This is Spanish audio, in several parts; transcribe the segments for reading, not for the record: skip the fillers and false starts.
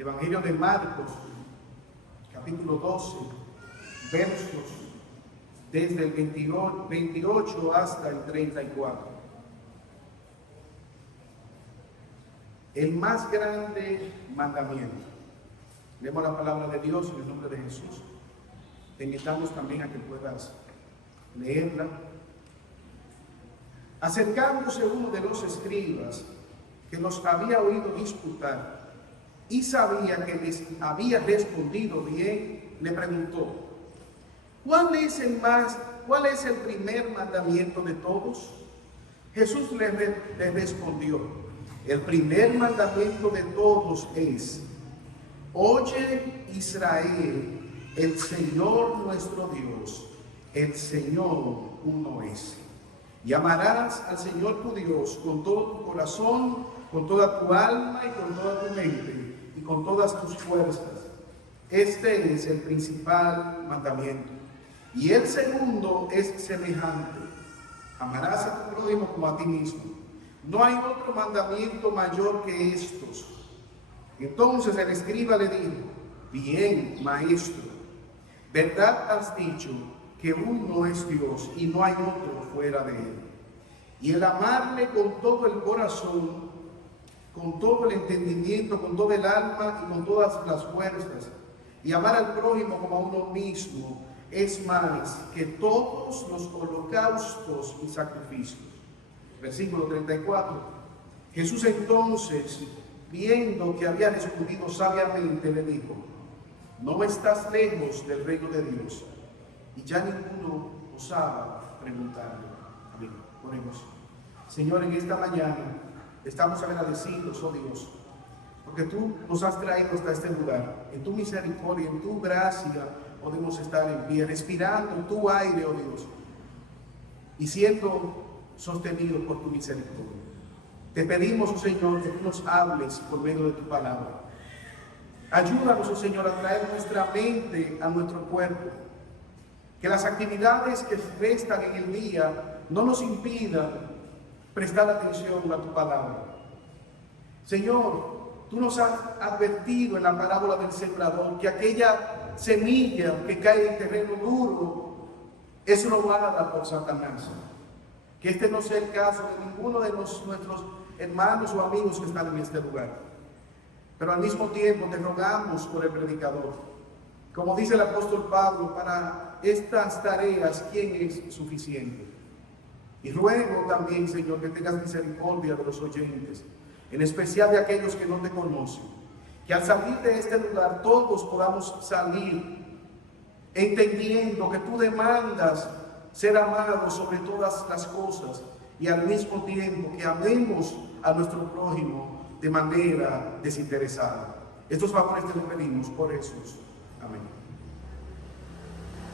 Evangelio de Marcos, capítulo 12, versos desde el 28 hasta el 34. El más grande mandamiento. Leemos la palabra de Dios en el nombre de Jesús. Te invitamos también a que puedas leerla. Acercándose uno de los escribas que los había oído disputar y sabía que les había respondido bien, le preguntó: ¿Cuál es el primer mandamiento de todos? Jesús le respondió: el primer mandamiento de todos es: Oye, Israel, el Señor nuestro Dios, el Señor uno es. Y amarás al Señor tu Dios con todo tu corazón, con toda tu alma y con toda tu mente y con todas tus fuerzas. Este es el principal mandamiento. Y el segundo es semejante: amarás a tu prójimo como a ti mismo. No hay otro mandamiento mayor que estos. Entonces el escriba le dijo: bien, maestro, verdad has dicho, que uno es Dios y no hay otro fuera de él. Y el amarle con todo el corazón, con todo el entendimiento, con todo el alma y con todas las fuerzas, y amar al prójimo como a uno mismo, es más que todos los holocaustos y sacrificios. Versículo 34. Jesús entonces, viendo que había respondido sabiamente, le dijo: no estás lejos del reino de Dios. Y ya ninguno osaba preguntarle. Amén. Oremos. Señor, en esta mañana estamos agradecidos, oh Dios, porque tú nos has traído hasta este lugar. En tu misericordia, en tu gracia, podemos estar en pie, respirando tu aire, oh Dios, y siendo sostenidos por tu misericordia. Te pedimos, oh Señor, que tú nos hables por medio de tu palabra. Ayúdanos, oh Señor, a traer nuestra mente a nuestro cuerpo. Que las actividades que restan en el día no nos impidan prestar atención a tu palabra. Señor, tú nos has advertido en la parábola del sembrador que aquella semilla que cae en terreno duro es robada por Satanás. Que este no sea el caso de ninguno de nuestros hermanos o amigos que están en este lugar. Pero al mismo tiempo te rogamos por el predicador. Como dice el apóstol Pablo, para estas tareas, ¿quién es suficiente? Y ruego también, Señor, que tengas misericordia de los oyentes, en especial de aquellos que no te conocen. Que al salir de este lugar todos podamos salir entendiendo que tú demandas ser amados sobre todas las cosas y al mismo tiempo que amemos a nuestro prójimo de manera desinteresada. Estos favores te los pedimos por Jesús. Amén.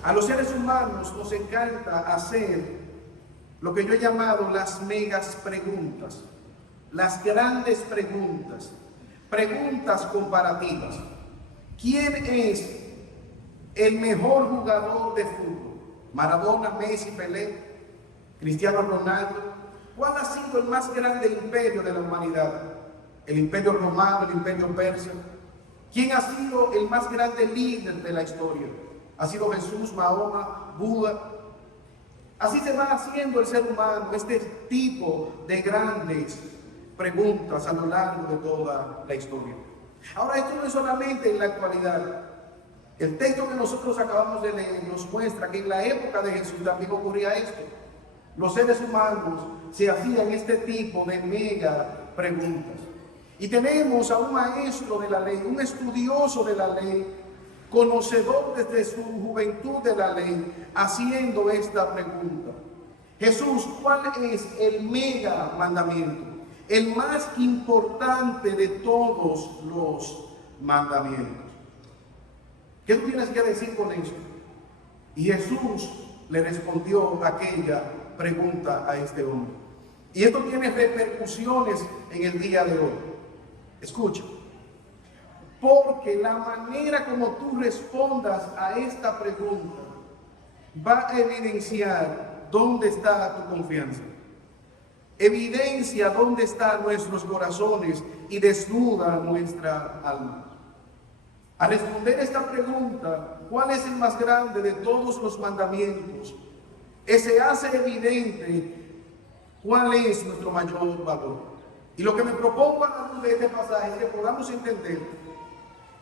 A los seres humanos nos encanta hacer lo que yo he llamado las megas preguntas, las grandes preguntas, preguntas comparativas. ¿Quién es el mejor jugador de fútbol? ¿Maradona, Messi, Pelé, Cristiano Ronaldo? ¿Cuál ha sido el más grande imperio de la humanidad? ¿El imperio romano, el imperio persa? ¿Quién ha sido el más grande líder de la historia? ¿Ha sido Jesús, Mahoma, Buda? Así se va haciendo el ser humano, este tipo de grandes preguntas a lo largo de toda la historia. Ahora, esto no es solamente en la actualidad. El texto que nosotros acabamos de leer nos muestra que en la época de Jesús también ocurría esto. Los seres humanos se hacían este tipo de mega preguntas. Y tenemos a un maestro de la ley, un estudioso de la ley, conocedor desde su juventud de la ley, haciendo esta pregunta: Jesús, ¿cuál es el mega mandamiento? El más importante de todos los mandamientos. ¿Qué tú tienes que decir con eso? Y Jesús le respondió aquella pregunta a este hombre. Y esto tiene repercusiones en el día de hoy. Escucha. Porque la manera como tú respondas a esta pregunta va a evidenciar dónde está tu confianza. Evidencia dónde están nuestros corazones y desnuda nuestra alma. A responder esta pregunta, ¿cuál es el más grande de todos los mandamientos? Se hace evidente cuál es nuestro mayor valor. Y lo que me propongo a la luz de este pasaje es que podamos entender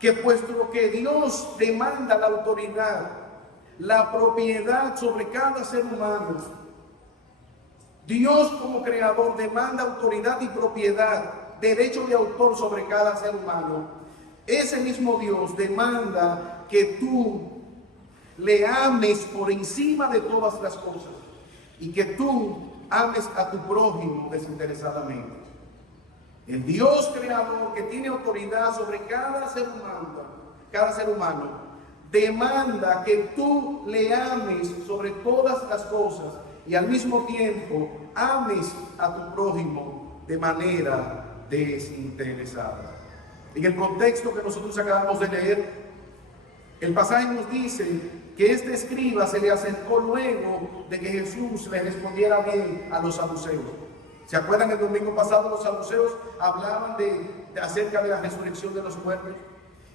que puesto que Dios demanda la autoridad, la propiedad sobre cada ser humano, Dios como creador demanda autoridad y propiedad, derecho de autor sobre cada ser humano. Ese mismo Dios demanda que tú le ames por encima de todas las cosas y que tú ames a tu prójimo desinteresadamente. El Dios creador que tiene autoridad sobre cada ser humano, demanda que tú le ames sobre todas las cosas y al mismo tiempo ames a tu prójimo de manera desinteresada. En el contexto que nosotros acabamos de leer, el pasaje nos dice que este escriba se le acercó luego de que Jesús le respondiera bien a los saduceos. ¿Se acuerdan? El domingo pasado los saduceos hablaban acerca de la resurrección de los muertos.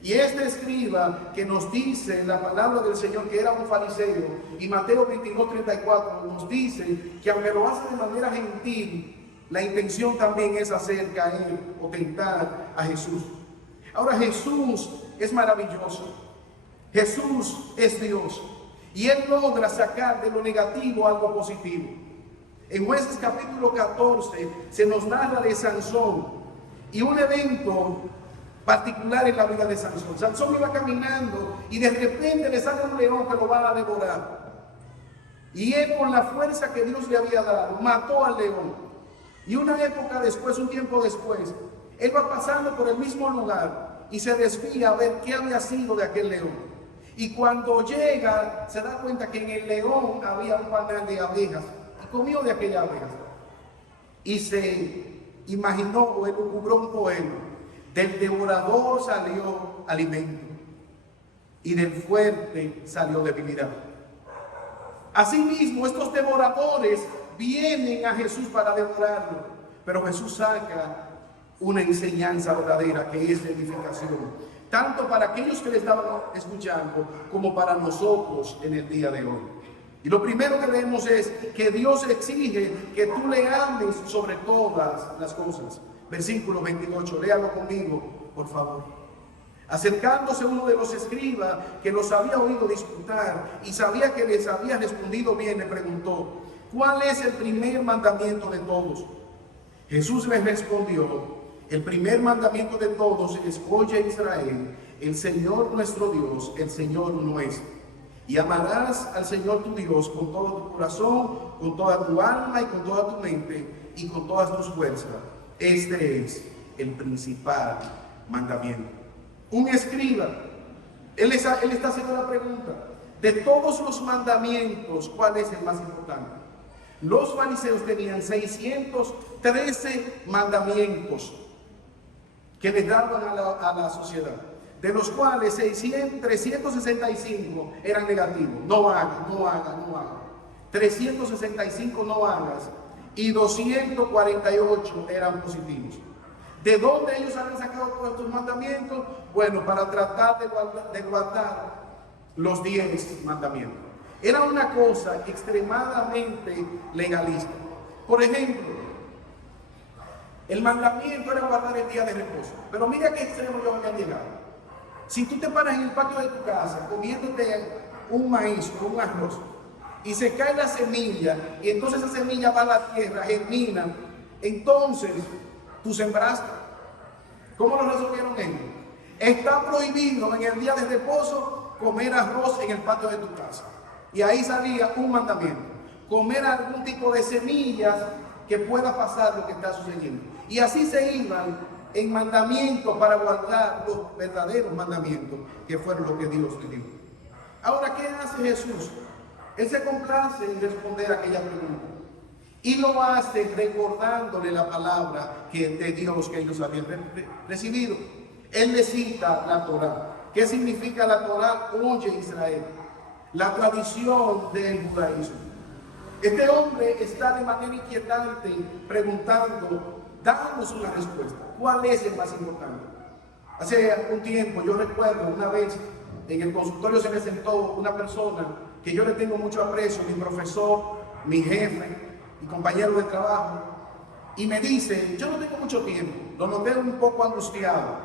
Y este escriba que nos dice la palabra del Señor que era un fariseo, y Mateo 22:34 nos dice que aunque lo hace de manera gentil, la intención también es hacer caer o tentar a Jesús. Ahora, Jesús es maravilloso. Jesús es Dios. Y Él logra sacar de lo negativo algo positivo. En Jueces capítulo 14 se nos narra de Sansón y un evento particular en la vida de Sansón. Sansón iba caminando y de repente le sale un león que lo va a devorar. Y él, con la fuerza que Dios le había dado, mató al león. Y una época después, un tiempo después, él va pasando por el mismo lugar y se desvía a ver qué había sido de aquel león. Y cuando llega, se da cuenta que en el león había un panal de abejas y comió de aquellas abejas. Y se imaginó o elucubró un poema: del devorador salió alimento y del fuerte salió debilidad. Asimismo, estos devoradores vienen a Jesús para devorarlo, pero Jesús saca una enseñanza verdadera que es de edificación, tanto para aquellos que le estaban escuchando como para nosotros en el día de hoy. Y lo primero que vemos es que Dios exige que tú le ames sobre todas las cosas. Versículo 28, léalo conmigo, por favor. Acercándose uno de los escribas que los había oído disputar y sabía que les había respondido bien, le preguntó: ¿cuál es el primer mandamiento de todos? Jesús les respondió: el primer mandamiento de todos es: oye Israel, el Señor nuestro Dios, el Señor uno es. Y amarás al Señor tu Dios con todo tu corazón, con toda tu alma y con toda tu mente y con todas tus fuerzas. Este es el principal mandamiento. Un escriba, él está haciendo la pregunta: de todos los mandamientos, ¿cuál es el más importante? Los fariseos tenían 613 mandamientos que les daban a la sociedad, de los cuales 365 eran negativos: no hagas, no hagas, no hagas. 365 no hagas, y 248 eran positivos. ¿De dónde ellos habían sacado todos estos mandamientos? Bueno, para tratar de guardar los 10 mandamientos. Era una cosa extremadamente legalista. Por ejemplo, el mandamiento era guardar el día de reposo. Pero mira qué extremo yo había llegado. Si tú te paras en el patio de tu casa comiéndote un maíz o un arroz y se cae la semilla y entonces esa semilla va a la tierra, germina, entonces tú sembraste. ¿Cómo lo resolvieron ellos? Está prohibido en el día de reposo comer arroz en el patio de tu casa. Y ahí salía un mandamiento: comer algún tipo de semillas que pueda pasar lo que está sucediendo. Y así se iban en mandamientos para guardar los verdaderos mandamientos, que fueron lo que Dios le dio. Ahora, ¿qué hace Jesús? Él se complace en responder a aquella pregunta y lo hace recordándole la palabra de Dios que ellos habían recibido. Él le cita la Torá. ¿Qué significa la Torá? Oye Israel, la tradición del judaísmo. Este hombre está de manera inquietante preguntando: danos una respuesta. ¿Cuál es el más importante? Hace algún tiempo, yo recuerdo una vez en el consultorio se me sentó una persona que yo le tengo mucho aprecio, mi profesor, mi jefe, mi compañero de trabajo, y me dice: yo no tengo mucho tiempo, lo noté un poco angustiado,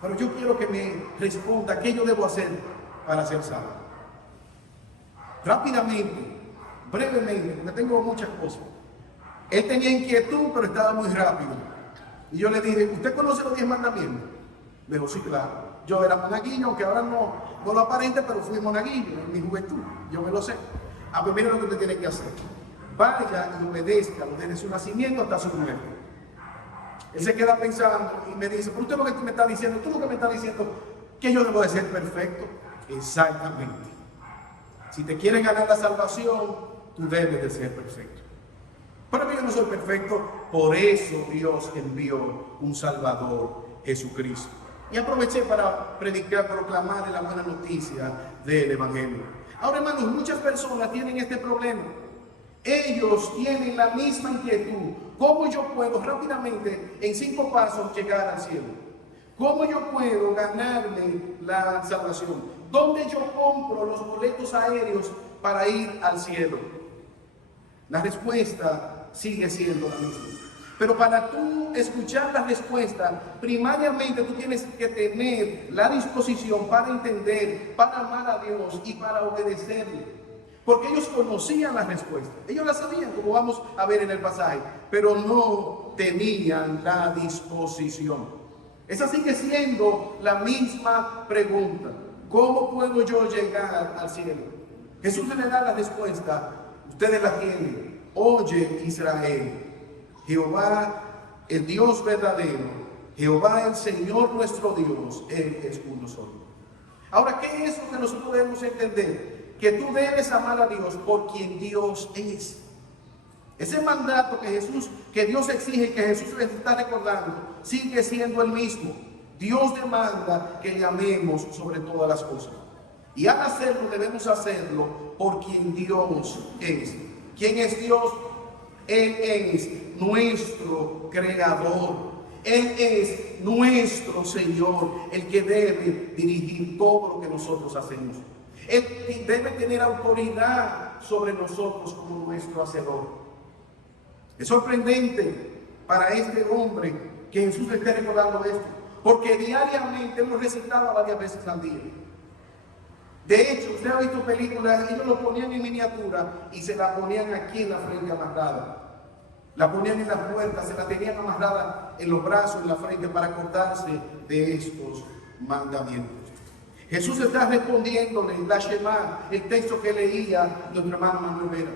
pero yo quiero que me responda qué yo debo hacer para ser salvo. Rápidamente, brevemente, porque tengo muchas cosas. Él tenía inquietud, pero estaba muy rápido. Y yo le dije: ¿usted conoce los 10 mandamientos? Me dijo: sí, claro. Yo era monaguillo, aunque ahora no lo aparente, pero fui monaguillo en mi juventud. Yo me lo sé. Pues mire lo que usted tiene que hacer. Vaya y obedezca desde su nacimiento hasta su muerte. Él se queda pensando y me dice: ¿pero usted lo que me está diciendo? ¿Tú lo que me estás diciendo? Que yo debo de ser perfecto. Exactamente. Si te quieren ganar la salvación, tú debes de ser perfecto. Pero yo no soy perfecto, por eso Dios envió un Salvador, Jesucristo. Y aproveché para predicar, proclamar la buena noticia del Evangelio. Ahora, hermanos, muchas personas tienen este problema. Ellos tienen la misma inquietud. ¿Cómo yo puedo rápidamente, en 5 pasos, llegar al cielo? ¿Cómo yo puedo ganarme la salvación? ¿Dónde yo compro los boletos aéreos para ir al cielo? La respuesta sigue siendo la misma. Pero para tú escuchar la respuesta, primariamente tú tienes que tener la disposición para entender, para amar a Dios y para obedecerle. Porque ellos conocían la respuesta, ellos la sabían, como vamos a ver en el pasaje, pero no tenían la disposición. Esa sigue siendo la misma pregunta: ¿cómo puedo yo llegar al cielo? Jesús le da la respuesta, ustedes la tienen. Oye, Israel, Jehová, el Dios verdadero, Jehová, el Señor nuestro Dios, Él es uno solo. Ahora, ¿qué es lo que nosotros debemos entender? Que tú debes amar a Dios por quien Dios es. Ese mandato que Dios exige, que Jesús les está recordando, sigue siendo el mismo. Dios demanda que le amemos sobre todas las cosas. Y al hacerlo, debemos hacerlo por quien Dios es. ¿Quién es Dios? Él es nuestro creador. Él es nuestro Señor, el que debe dirigir todo lo que nosotros hacemos. Él debe tener autoridad sobre nosotros como nuestro hacedor. Es sorprendente para este hombre que Jesús le esté recordando esto, porque diariamente él lo recitaba varias veces al día. De hecho, usted ha visto películas, ellos lo ponían en miniatura y se la ponían aquí en la frente amarrada. La ponían en la puerta, se la tenían amarrada en los brazos, en la frente, para acordarse de estos mandamientos. Jesús está respondiéndole la Shema, el texto que leía nuestro hermano Manuel Vera.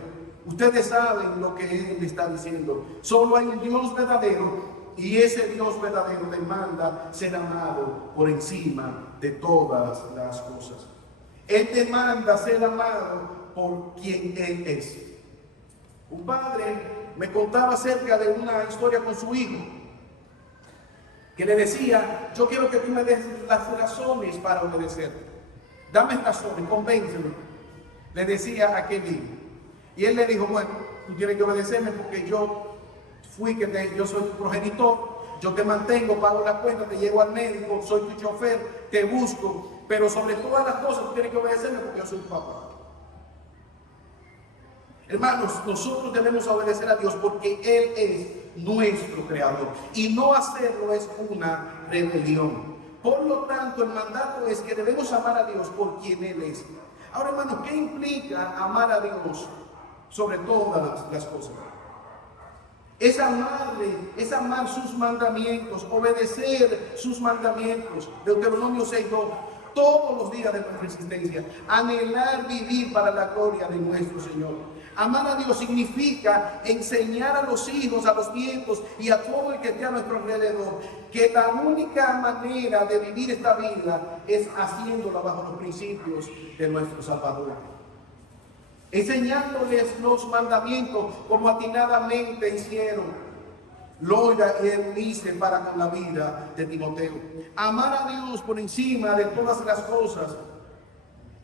Ustedes saben lo que él le está diciendo. Solo hay un Dios verdadero, y ese Dios verdadero demanda ser amado por encima de todas las cosas. Él demanda ser amado por quien Él es. Un padre me contaba acerca de una historia con su hijo, que le decía: yo quiero que tú me des las razones para obedecer. Dame razones, convénceme. Le decía a aquel hijo. Y él le dijo: bueno, tú tienes que obedecerme porque yo soy tu progenitor, yo te mantengo, pago la cuenta, te llevo al médico, soy tu chofer, te busco, pero sobre todas las cosas tú tienes que obedecerme porque yo soy tu papá. Hermanos, nosotros debemos obedecer a Dios porque Él es nuestro creador, y no hacerlo es una rebelión. Por lo tanto, el mandato es que debemos amar a Dios por quien Él es. Ahora, hermanos, ¿qué implica amar a Dios sobre todas las cosas? Es amar sus mandamientos, obedecer sus mandamientos. Deuteronomio 6:2. Todos los días de nuestra existencia, anhelar vivir para la gloria de nuestro Señor. Amar a Dios significa enseñar a los hijos, a los nietos y a todo el que esté a nuestro alrededor que la única manera de vivir esta vida es haciéndola bajo los principios de nuestro Salvador. Enseñándoles los mandamientos como atinadamente hicieron Loida y Eunice para con la vida de Timoteo. Amar a Dios por encima de todas las cosas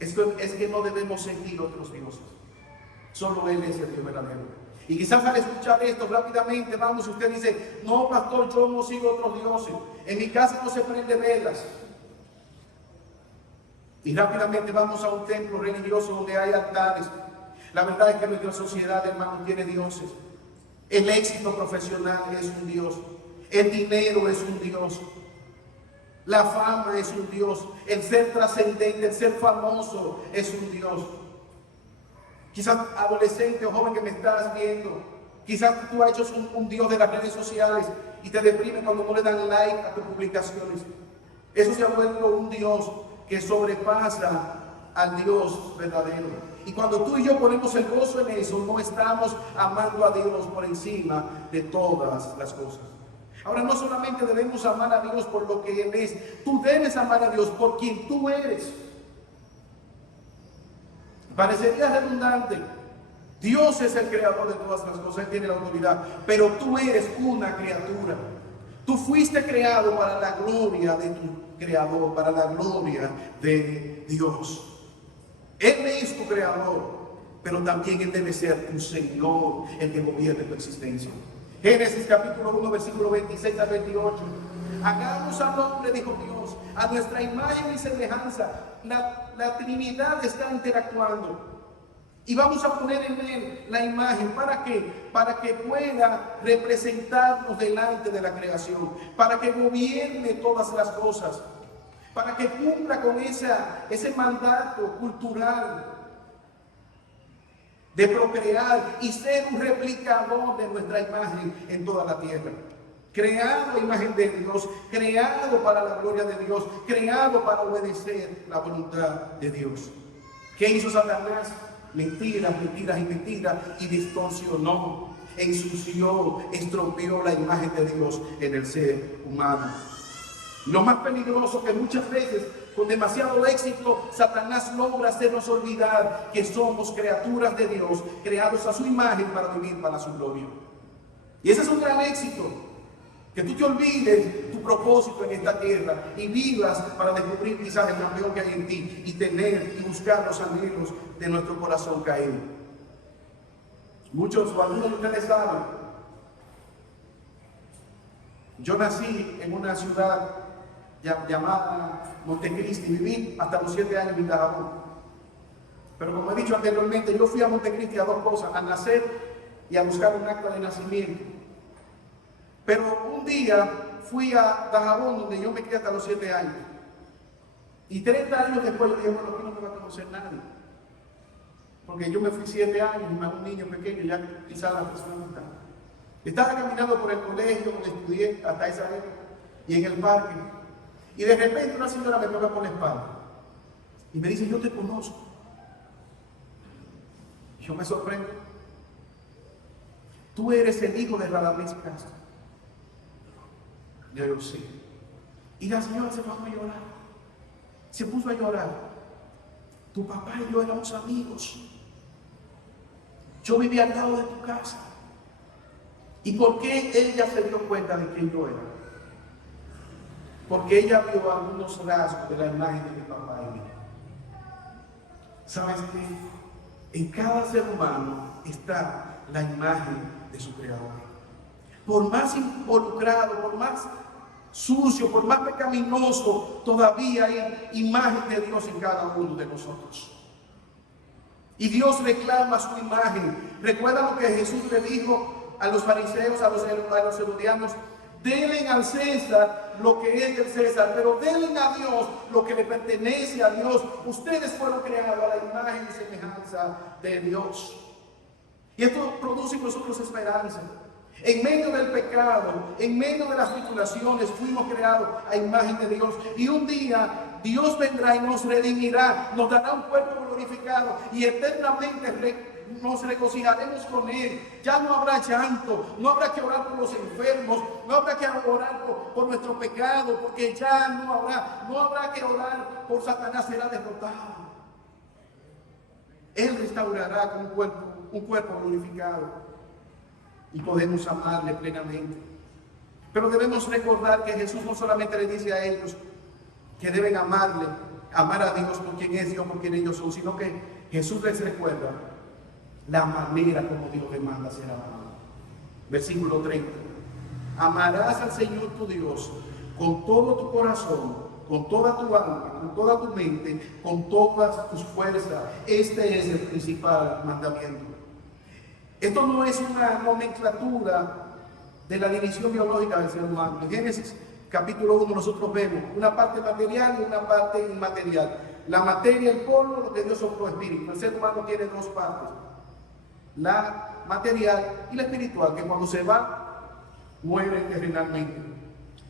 es que no debemos seguir otros dioses. Solo Él es el Dios verdadero. Y quizás al escuchar esto rápidamente vamos y usted dice, no pastor, yo no sigo otros dioses, en mi casa no se prende velas. Y rápidamente vamos a un templo religioso donde hay altares. La verdad es que nuestra sociedad, hermano, tiene dioses. El éxito profesional es un Dios, el dinero es un Dios, la fama es un Dios, el ser trascendente, el ser famoso es un Dios. Quizás adolescente o joven que me estás viendo, quizás tú has hecho un Dios de las redes sociales y te deprime cuando no le dan like a tus publicaciones. Eso se ha vuelto un Dios que sobrepasa al Dios verdadero. Y cuando tú y yo ponemos el gozo en eso, no estamos amando a Dios por encima de todas las cosas. Ahora, no solamente debemos amar a Dios por lo que Él es, tú debes amar a Dios por quien tú eres. Parecería redundante. Dios es el creador de todas las cosas, Él tiene la autoridad, pero tú eres una criatura. Tú fuiste creado para la gloria de tu creador, para la gloria de Dios. Él es tu creador, pero también Él debe ser tu Señor, el que gobierne tu existencia. Génesis capítulo 1, versículo 26 al 28. Hagamos al hombre, dijo Dios, a nuestra imagen y semejanza. La Trinidad está interactuando. Y vamos a poner en él la imagen. ¿Para qué? Para que pueda representarnos delante de la creación. Para que gobierne todas las cosas. Para que cumpla con ese mandato cultural de procrear y ser un replicador de nuestra imagen en toda la tierra. Creado a imagen de Dios, creado para la gloria de Dios, creado para obedecer la voluntad de Dios. ¿Qué hizo Satanás? Mentiras, mentiras y mentiras, y distorsionó, ensució, estropeó la imagen de Dios en el ser humano. Lo más peligroso que muchas veces, con demasiado éxito, Satanás logra hacernos olvidar que somos criaturas de Dios, creados a su imagen para vivir para su gloria. Y ese es un gran éxito, que tú te olvides tu propósito en esta tierra y vivas para descubrir quizás el campeón que hay en ti y tener y buscar los anhelos de nuestro corazón caído. Muchos o algunos de ustedes saben, yo nací en una ciudad llamada Montecristi, viví hasta los 7 años en Dajabón. Pero como he dicho anteriormente, yo fui a Montecristi a dos cosas, a nacer y a buscar un acta de nacimiento. Pero un día fui a Dajabón, donde yo me crié hasta los 7 años. Y 30 años después yo dije, bueno, aquí no me va a conocer nadie. Porque yo me fui 7 años, más un niño pequeño, ya quizás la persona no está. Estaba caminando por el colegio donde estudié hasta esa época, y en el parque. Y de repente una señora me toca por la espalda. Y me dice, yo te conozco. Y yo me sorprendo. Tú eres el hijo de Radamés Castro. Yo digo, sí. Y la señora se puso a llorar. Se puso a llorar. Tu papá y yo éramos amigos. Yo vivía al lado de tu casa. ¿Y por qué ella se dio cuenta de quién yo era? Porque ella vio algunos rasgos de la imagen de mi papá y mí. ¿Sabes qué? En cada ser humano está la imagen de su creador. Por más involucrado, por más sucio, por más pecaminoso, todavía hay imagen de Dios en cada uno de nosotros. Y Dios reclama su imagen. Recuerda lo que Jesús le dijo a los fariseos, a los herodianos: denle al César lo que es del César, pero denle a Dios lo que le pertenece a Dios. Ustedes fueron creados a la imagen y semejanza de Dios. Y esto produce en nosotros esperanza. En medio del pecado, en medio de las tribulaciones, fuimos creados a imagen de Dios. Y un día Dios vendrá y nos redimirá, nos dará un cuerpo glorificado y eternamente nos regocijaremos con Él. Ya no habrá llanto, no habrá que orar por los enfermos, no habrá que orar por nuestro pecado, porque ya no habrá que orar por Satanás, será derrotado. Él restaurará con un cuerpo glorificado y podemos amarle plenamente. Pero debemos recordar que Jesús no solamente le dice a ellos que deben amar a Dios por quien es Dios, por quien ellos son, sino que Jesús les recuerda la manera como Dios demanda ser amado. Versículo 30. Amarás al Señor tu Dios con todo tu corazón, con toda tu alma, con toda tu mente, con todas tus fuerzas. Este es el principal mandamiento. Esto no es una nomenclatura de la división biológica del ser humano. En Génesis capítulo 1 nosotros vemos una parte material y una parte inmaterial. La materia, el polvo, lo que Dios sopló espíritu. El ser humano tiene dos partes, la material y la espiritual, que cuando se va, muere terrenalmente.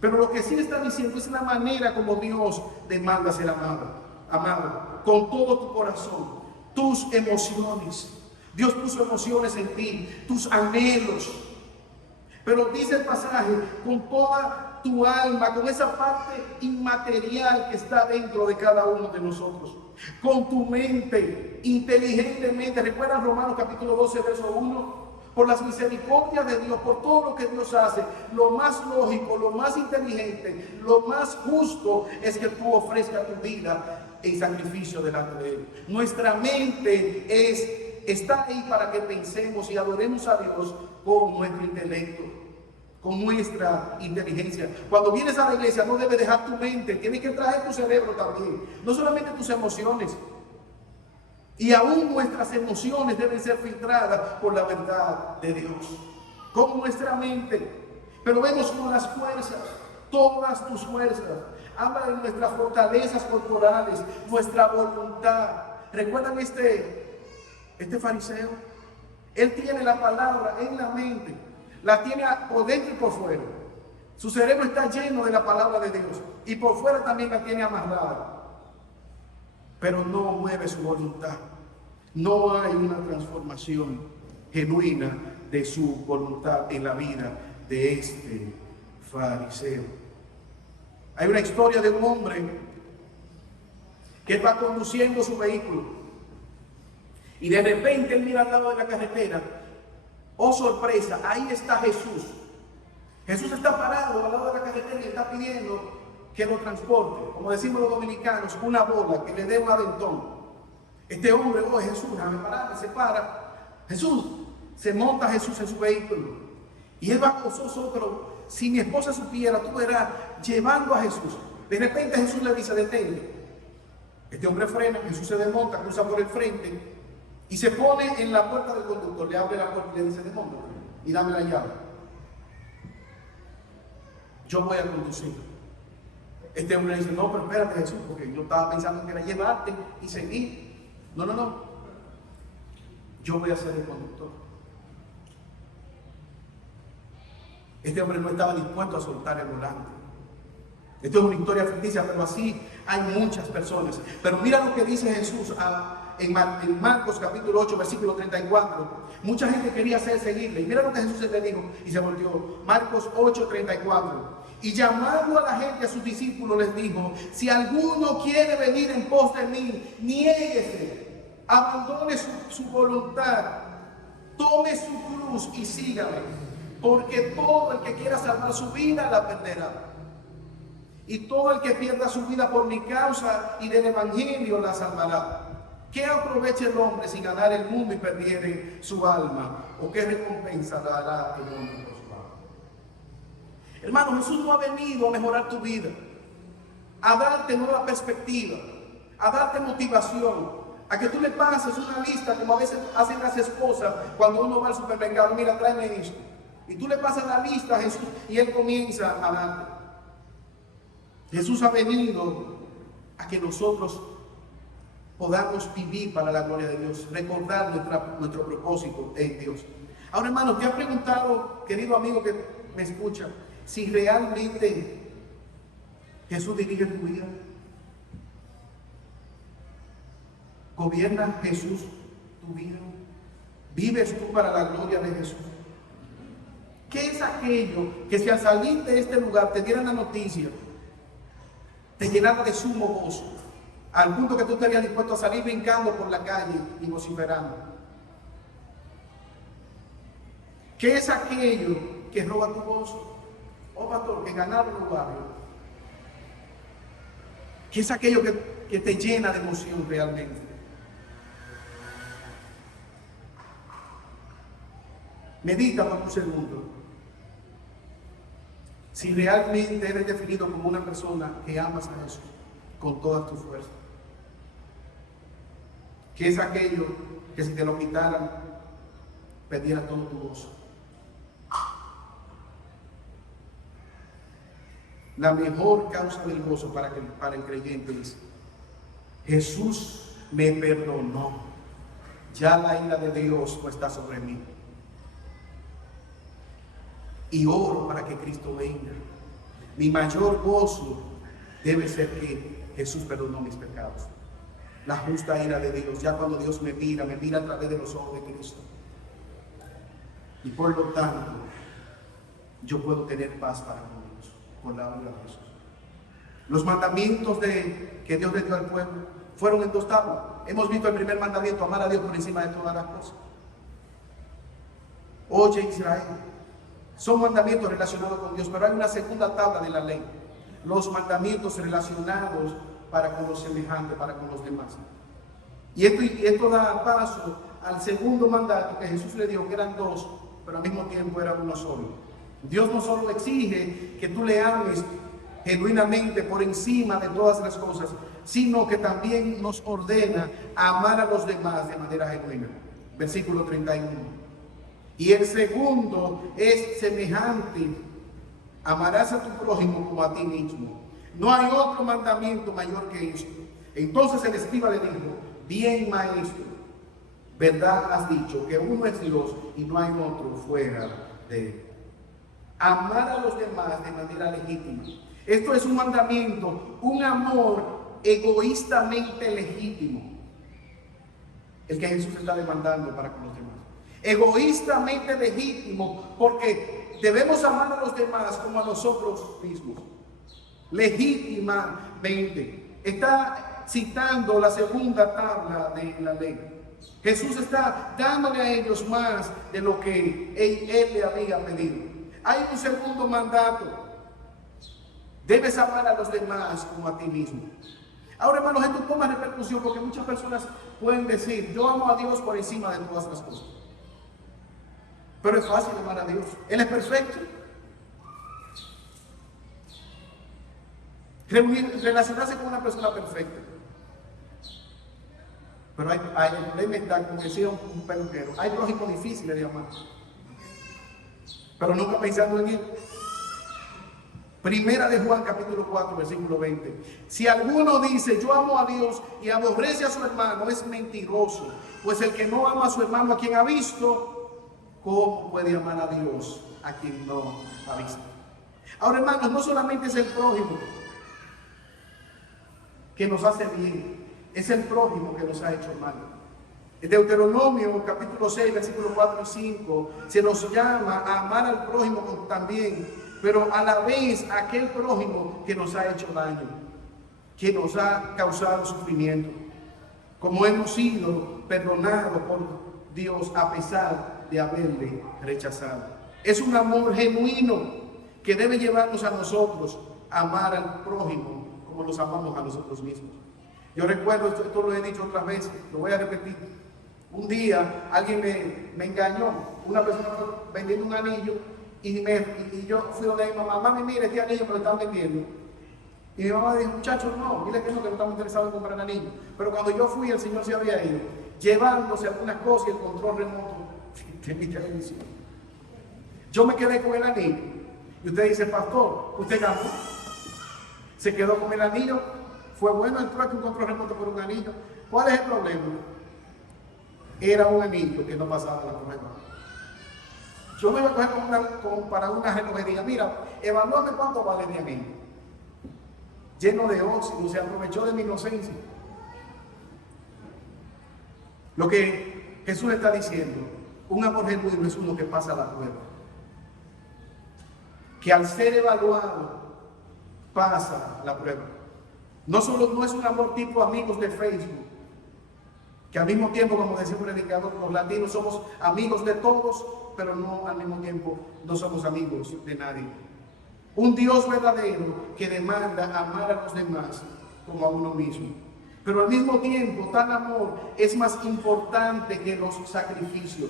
Pero lo que sí está diciendo es la manera como Dios demanda ser amado, con todo tu corazón, tus emociones. Dios puso emociones en ti, tus anhelos. Pero dice el pasaje, con toda tu alma, con esa parte inmaterial que está dentro de cada uno de nosotros. Con tu mente, inteligentemente. ¿Recuerdan Romanos capítulo 12, verso 1? Por las misericordias de Dios, por todo lo que Dios hace, lo más lógico, lo más inteligente, lo más justo es que tú ofrezcas tu vida en sacrificio delante de Él. Nuestra mente está ahí para que pensemos y adoremos a Dios con nuestro intelecto, con nuestra inteligencia. Cuando vienes a la iglesia no debes dejar tu mente, tienes que traer tu cerebro también, no solamente tus emociones. Y aún nuestras emociones deben ser filtradas por la verdad de Dios, con nuestra mente. Pero vemos con las fuerzas, todas tus fuerzas. Habla de nuestras fortalezas corporales, nuestra voluntad. ¿Recuerdan este fariseo? Él tiene la palabra en la mente, la tiene por dentro y por fuera. Su cerebro está lleno de la palabra de Dios y por fuera también la tiene amarrada. Pero no mueve su voluntad. No hay una transformación genuina de su voluntad en la vida de este fariseo. Hay una historia de un hombre que va conduciendo su vehículo y de repente él mira al lado de la carretera. Oh sorpresa, ahí está Jesús. Jesús está parado al lado de la carretera y está pidiendo que lo transporte, como decimos los dominicanos, una bola, que le dé un aventón. Este hombre, oh Jesús, déjame parar, se para. Jesús, se monta Jesús en su vehículo. Y él va gozoso, pero si mi esposa supiera, tú verás, llevando a Jesús. De repente Jesús le dice, detente. Este hombre frena, Jesús se desmonta, cruza por el frente y se pone en la puerta del conductor. Le abre la puerta y le dice, desmonta y dame la llave. Yo voy a conducir. Este hombre dice, no, pero espérate Jesús, porque yo estaba pensando que era llevarte y seguir. No. Yo voy a ser el conductor. Este hombre no estaba dispuesto a soltar el volante. Esto es una historia ficticia, pero así hay muchas personas. Pero mira lo que dice Jesús en Marcos capítulo 8, versículo 34. Mucha gente quería seguirle. Y mira lo que Jesús le dijo y se volvió. Marcos 8, 34. Y llamando a la gente, a sus discípulos, les dijo, si alguno quiere venir en pos de mí, niéguese, abandone su voluntad, tome su cruz y sígame, porque todo el que quiera salvar su vida, la perderá. Y todo el que pierda su vida por mi causa y del evangelio, la salvará. ¿Qué aprovecha el hombre si ganar el mundo y perdiere su alma? ¿O qué recompensa dará el hombre? Hermano, Jesús no ha venido a mejorar tu vida, a darte nueva perspectiva, a darte motivación, a que tú le pases una lista como a veces hacen las esposas cuando uno va al supermercado. Mira, tráeme esto. Y tú le pasas la lista a Jesús y Él comienza a darte. Jesús ha venido a que nosotros podamos vivir para la gloria de Dios, recordar nuestro propósito en Dios. Ahora, hermano, ¿te has preguntado, querido amigo que me escucha, si realmente Jesús dirige tu vida? ¿Gobierna Jesús tu vida? ¿Vives tú para la gloria de Jesús? ¿Qué es aquello que si al salir de este lugar te dieran la noticia, te llenara de sumo gozo, al punto que tú estarías dispuesto a salir brincando por la calle y vociferando? ¿Qué es aquello que roba tu gozo? Oh pastor, que ganaron los barrios. ¿Qué es aquello que te llena de emoción realmente? Medita por un segundo. Si realmente eres definido como una persona que amas a Jesús con todas tus fuerzas. ¿Qué es aquello que si te lo quitaran, perdiera todo tu gozo? La mejor causa del gozo para el creyente es: Jesús me perdonó, ya la ira de Dios no está sobre mí. Y oro para que Cristo venga. Mi mayor gozo debe ser que Jesús perdonó mis pecados. La justa ira de Dios, ya cuando Dios me mira a través de los ojos de Cristo. Y por lo tanto, yo puedo tener paz para con Dios, por la obra de Jesús. Los mandamientos que Dios le dio al pueblo fueron en 2 tablas. Hemos visto el primer mandamiento: amar a Dios por encima de todas las cosas. Oye, Israel, son mandamientos relacionados con Dios, pero hay una segunda tabla de la ley: los mandamientos relacionados para con los semejantes, para con los demás. Y esto da paso al segundo mandato que Jesús le dio, que eran 2, pero al mismo tiempo era uno solo. Dios no solo exige que tú le ames genuinamente por encima de todas las cosas, sino que también nos ordena amar a los demás de manera genuina. Versículo 31. Y el segundo es semejante: amarás a tu prójimo como a ti mismo. No hay otro mandamiento mayor que esto. Entonces el escriba le dijo: bien, maestro, verdad has dicho, que uno es Dios y no hay otro fuera de él. Amar a los demás de manera legítima. Esto es un mandamiento, un amor egoístamente legítimo, el que Jesús está demandando para con los demás. Egoístamente legítimo, porque debemos amar a los demás como a nosotros mismos. Legítimamente. Está citando la segunda tabla de la ley. Jesús está dándole a ellos más de lo que él le había pedido. Hay un segundo mandato: debes amar a los demás como a ti mismo. Ahora, hermanos, esto toma repercusión, porque muchas personas pueden decir: yo amo a Dios por encima de todas las cosas. Pero es fácil amar a Dios. Él es perfecto. Relacionarse con una persona perfecta. Pero el problema está, como decía un peluquero, hay prójimos difíciles de amar, pero nunca pensando en él. Primera de Juan, capítulo 4, versículo 20. Si alguno dice: yo amo a Dios, y aborrece a su hermano, es mentiroso. Pues el que no ama a su hermano, a quien ha visto, ¿cómo puede amar a Dios a quien no ha visto? Ahora, hermanos, no solamente es el prójimo que nos hace bien, es el prójimo que nos ha hecho mal. En Deuteronomio capítulo 6, versículos 4 y 5, se nos llama a amar al prójimo también, pero a la vez a aquel prójimo que nos ha hecho daño, que nos ha causado sufrimiento, como hemos sido perdonados por Dios a pesar de haberle rechazado. Es un amor genuino que debe llevarnos a nosotros a amar al prójimo como nos amamos a nosotros mismos. Yo recuerdo, esto lo he dicho otras veces, lo voy a repetir. Un día alguien me engañó, una persona fue vendiendo un anillo y yo fui donde mi mamá: mami, mire, este anillo me lo están vendiendo. Y mi mamá dijo: muchachos, no, dile que no estamos interesados en comprar el anillo. Pero cuando yo fui, el Señor se había ido, llevándose algunas cosas y el control remoto de mi televisión. Yo me quedé con el anillo. Y usted dice: pastor, usted ganó. Se quedó con el anillo. Fue bueno entrar con un control remoto por un anillo. ¿Cuál es el problema? Era un anillo que no pasaba la prueba. Yo me iba a coger para una renovería. Mira, evalúame cuánto vale mi anillo. Lleno de óxido, se aprovechó de mi inocencia. Lo que Jesús está diciendo: un amor genuino es uno que pasa la prueba, que al ser evaluado pasa la prueba. No es un amor tipo amigos de Facebook, que al mismo tiempo, como decía un predicador, los latinos somos amigos de todos, pero no al mismo tiempo no somos amigos de nadie. Un Dios verdadero que demanda amar a los demás como a uno mismo. Pero al mismo tiempo, tal amor es más importante que los sacrificios.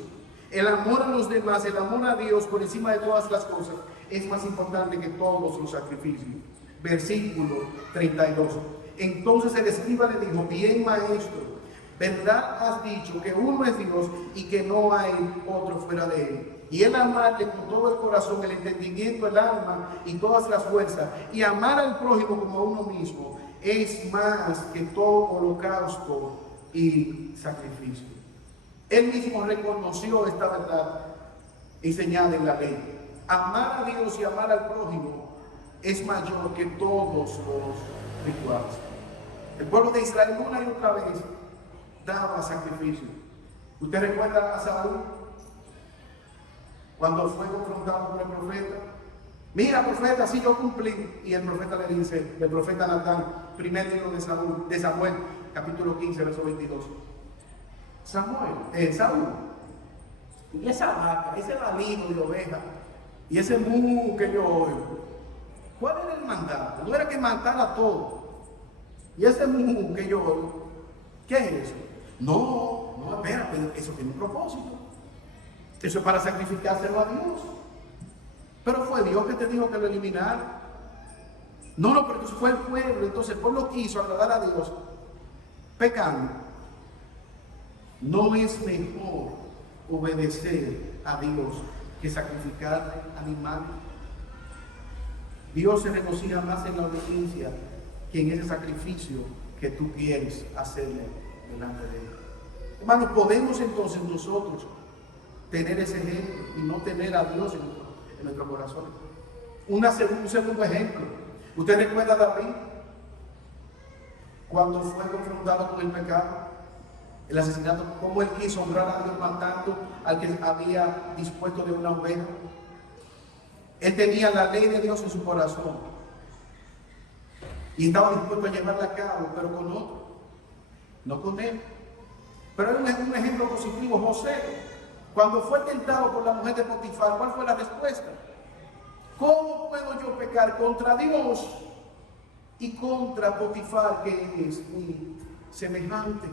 El amor a los demás, el amor a Dios por encima de todas las cosas, es más importante que todos los sacrificios. Versículo 32. Entonces el escriba le dijo: bien, maestro, verdad has dicho que uno es Dios y que no hay otro fuera de él. Y el amarle con todo el corazón, el entendimiento, el alma y todas las fuerzas, y amar al prójimo como a uno mismo, es más que todo holocausto y sacrificio. Él mismo reconoció esta verdad enseñada en la ley. Amar a Dios y amar al prójimo es mayor que todos los rituales. El pueblo de Israel una y otra vez daba sacrificio. ¿Usted recuerda a Saúl? Cuando fue confrontado por el profeta: mira, profeta, si yo cumplí. Y el profeta le dice, el profeta Natán, primer libro de Samuel, capítulo 15, verso 22. Saúl, y esa vaca, ese balino de oveja, y ese mu que yo oigo, ¿cuál era el mandato? No era que matara a todos. Y ese mu que yo oigo, ¿qué es eso? No, espera, pero eso tiene un propósito. Eso es para sacrificárselo a Dios. Pero fue Dios que te dijo que lo eliminara. No, pero entonces fue el pueblo. Entonces el pueblo quiso agradar a Dios pecando. No es mejor obedecer a Dios que sacrificar animales. Dios se regocija más en la obediencia que en ese sacrificio que tú quieres hacerle delante de Él. Hermanos, podemos entonces nosotros tener ese ejemplo y no tener a Dios en nuestro corazón. Un segundo ejemplo. ¿Usted recuerda a David? Cuando fue confrontado con el pecado, el asesinato, cómo él quiso honrar a Dios matando al que había dispuesto de una oveja. Él tenía la ley de Dios en su corazón y estaba dispuesto a llevarla a cabo, pero con otro, no con él. Pero era un ejemplo positivo. José, cuando fue tentado por la mujer de Potifar, ¿cuál fue la respuesta? ¿Cómo puedo yo pecar contra Dios y contra Potifar, que es mi semejante?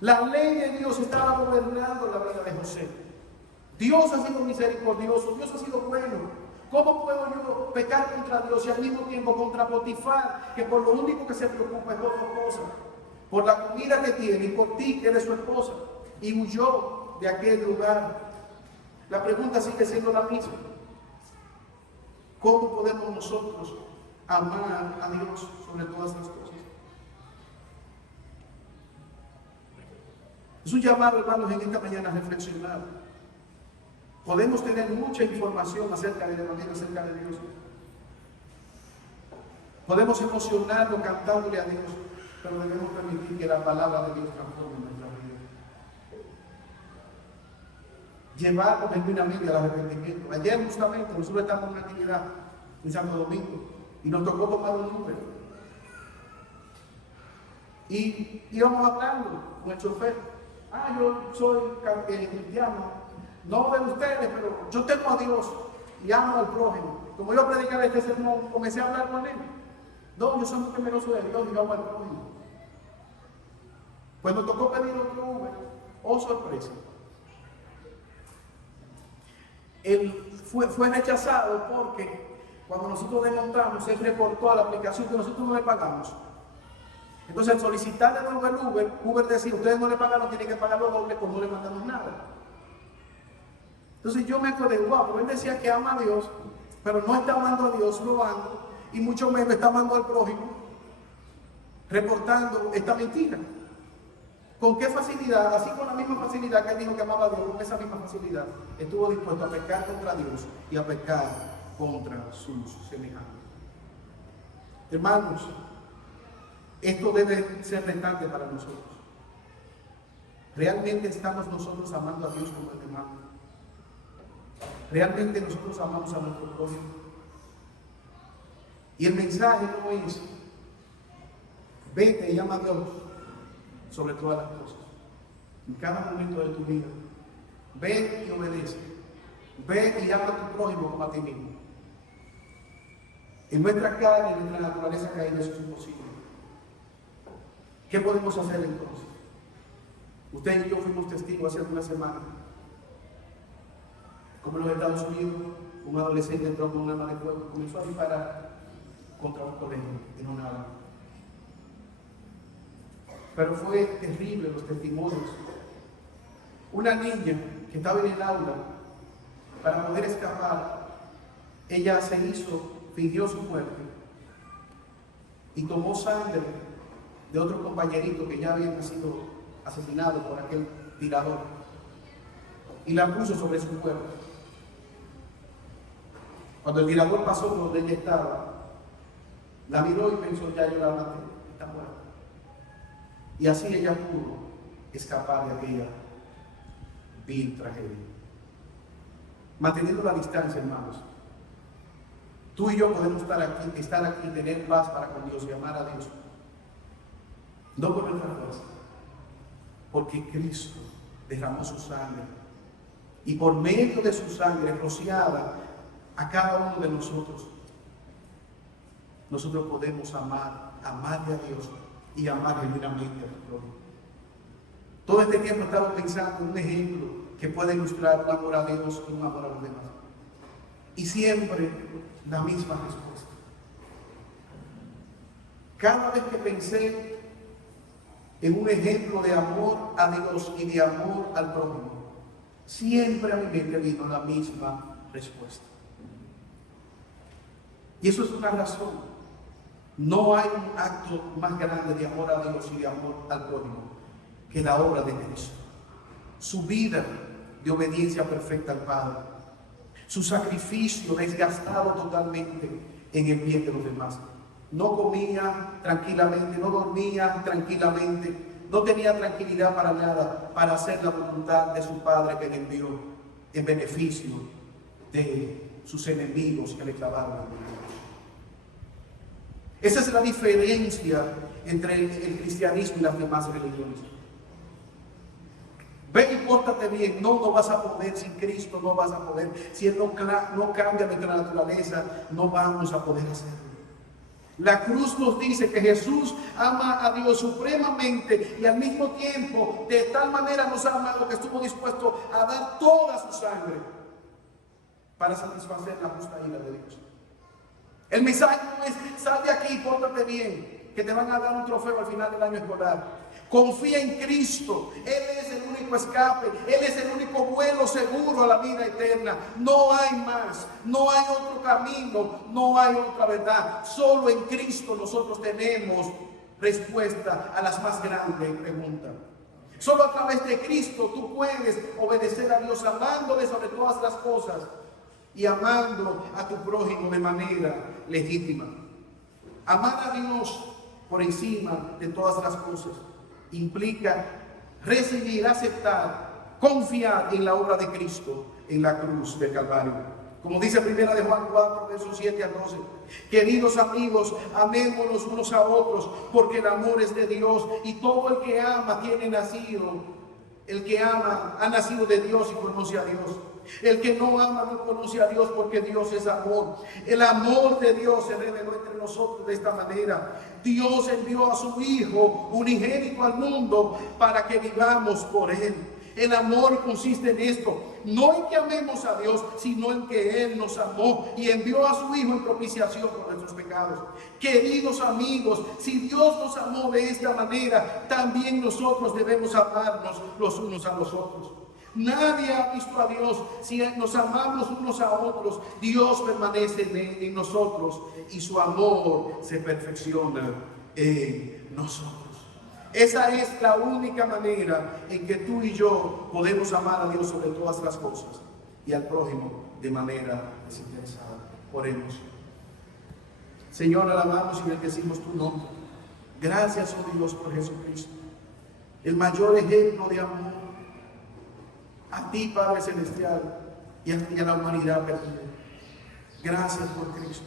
La ley de Dios estaba gobernando la vida de José. Dios ha sido misericordioso, Dios ha sido bueno. ¿Cómo puedo yo pecar contra Dios y al mismo tiempo contra Potifar, que por lo único que se preocupa es por otra cosa? Por la comida que tiene y por ti, que eres su esposa. Y huyó de aquel lugar. La pregunta sigue siendo la misma. ¿Cómo podemos nosotros amar a Dios sobre todas las cosas? Es un llamado, hermanos, en esta mañana a reflexionar. Podemos tener mucha información acerca del Evangelio, acerca de Dios. Podemos emocionarnos cantándole a Dios, pero debemos permitir que la palabra de Dios transforme nuestra vida. Llevarnos genuinamente al arrepentimiento. Ayer justamente nosotros estamos en una actividad en Santo Domingo y nos tocó tomar un Uber. Y íbamos hablando con el chofer. Yo soy cristiano. No de ustedes, pero yo tengo a Dios y amo al prójimo. Como yo predicaba este sermón, comencé a hablar con él. No, yo soy muy temeroso de Dios y amo al prójimo. Pues nos tocó pedir otro Uber. Oh, sorpresa. Él fue rechazado porque cuando nosotros desmontamos, él reportó a la aplicación que nosotros no le pagamos. Entonces, al solicitar de nuevo el Uber decía: ustedes no le pagaron, tienen que pagarlo doble, pues no le mandamos nada. Entonces yo me acordé, pero él decía que ama a Dios, pero no está amando a Dios robando, y mucho menos está amando al prójimo, reportando esta mentira. ¿Con qué facilidad? Así, con la misma facilidad que él dijo que amaba a Dios, con esa misma facilidad estuvo dispuesto a pecar contra Dios y a pecar contra sus semejantes. Hermanos, esto debe ser retante para nosotros. ¿Realmente estamos nosotros amando a Dios como Él demanda? ¿Realmente nosotros amamos a nuestro prójimo? Y el mensaje no es: vete y ama a Dios sobre todas las cosas, en cada momento de tu vida. Ve y obedece. Ve y ama a tu prójimo como a ti mismo. En nuestra carne, en nuestra naturaleza caída, eso es imposible. ¿Qué podemos hacer entonces? Usted y yo fuimos testigos hace algunas semanas Como en los Estados Unidos, un adolescente entró con un arma de fuego y comenzó a disparar contra un colegio en una aula. Pero fue terrible los testimonios. Una niña que estaba en el aula, para poder escapar, ella fingió su muerte y tomó sangre de otro compañerito que ya había sido asesinado por aquel tirador y la puso sobre su cuerpo. Cuando el tirador pasó por donde ella estaba, la miró y pensó: ya yo la maté, está muerta. Y así ella pudo escapar de aquella vil tragedia. Manteniendo la distancia, hermanos, tú y yo podemos estar aquí, tener paz para con Dios y amar a Dios. No por nuestra fuerza, porque Cristo derramó su sangre. Y por medio de su sangre rociada a cada uno de nosotros, nosotros podemos amarle a Dios y amar genuinamente a su prójimo. Todo este tiempo he estado pensando en un ejemplo que puede ilustrar un amor a Dios y un amor a los demás. Y siempre la misma respuesta. Cada vez que pensé en un ejemplo de amor a Dios y de amor al prójimo, siempre a mi mente vino la misma respuesta. Y eso es una razón. No hay un acto más grande de amor a Dios y de amor al prójimo que la obra de Cristo. Su vida de obediencia perfecta al Padre. Su sacrificio desgastado totalmente en el bien de los demás. No comía tranquilamente, no dormía tranquilamente, no tenía tranquilidad para nada, para hacer la voluntad de su Padre que le envió en beneficio de sus enemigos que le clavaron en la cruz. Esa es la diferencia entre el cristianismo y las demás religiones. Ve y pórtate bien. No vas a poder sin Cristo, no vas a poder. Si Él no cambia nuestra naturaleza, no vamos a poder hacerlo. La cruz nos dice que Jesús ama a Dios supremamente y al mismo tiempo de tal manera nos ha amado que estuvo dispuesto a dar toda su sangre para satisfacer la justa ira de Dios. El mensaje no es: sal de aquí y pórtate bien, que te van a dar un trofeo al final del año escolar. Confía en Cristo. Él es el único escape. Él es el único vuelo seguro a la vida eterna. No hay más. No hay otro camino. No hay otra verdad. Solo en Cristo nosotros tenemos respuesta a las más grandes preguntas. Solo a través de Cristo tú puedes obedecer a Dios amándole sobre todas las cosas y amando a tu prójimo de manera legítima. Amar a Dios por encima de todas las cosas implica recibir, aceptar, confiar en la obra de Cristo en la cruz del Calvario. Como dice 1 de Juan 4, versos 7 al 12. Queridos amigos, amémonos unos a otros, porque el amor es de Dios, y todo el que ama el que ama ha nacido de Dios y conoce a Dios. El que no ama no conoce a Dios, porque Dios es amor. El amor de Dios se reveló entre nosotros de esta manera. Dios envió a su Hijo unigénito al mundo para que vivamos por Él. El amor consiste en esto: no en que amemos a Dios, sino en que Él nos amó y envió a su Hijo en propiciación por nuestros pecados. Queridos amigos, si Dios nos amó de esta manera, también nosotros debemos amarnos los unos a los otros. Nadie ha visto a Dios. Si nos amamos unos a otros, Dios permanece en nosotros y su amor se perfecciona en nosotros. Esa es la única manera en que tú y yo podemos amar a Dios sobre todas las cosas y al prójimo de manera desinteresada. Oremos. Señor, alabamos y bendecimos tu nombre. Gracias, oh Dios, por Jesucristo, el mayor ejemplo de amor a ti, Padre Celestial, y a la humanidad perdida. Gracias por Cristo.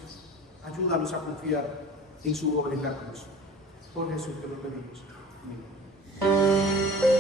Ayúdanos a confiar en su obra en la cruz. Por Jesús te lo pedimos. Amén.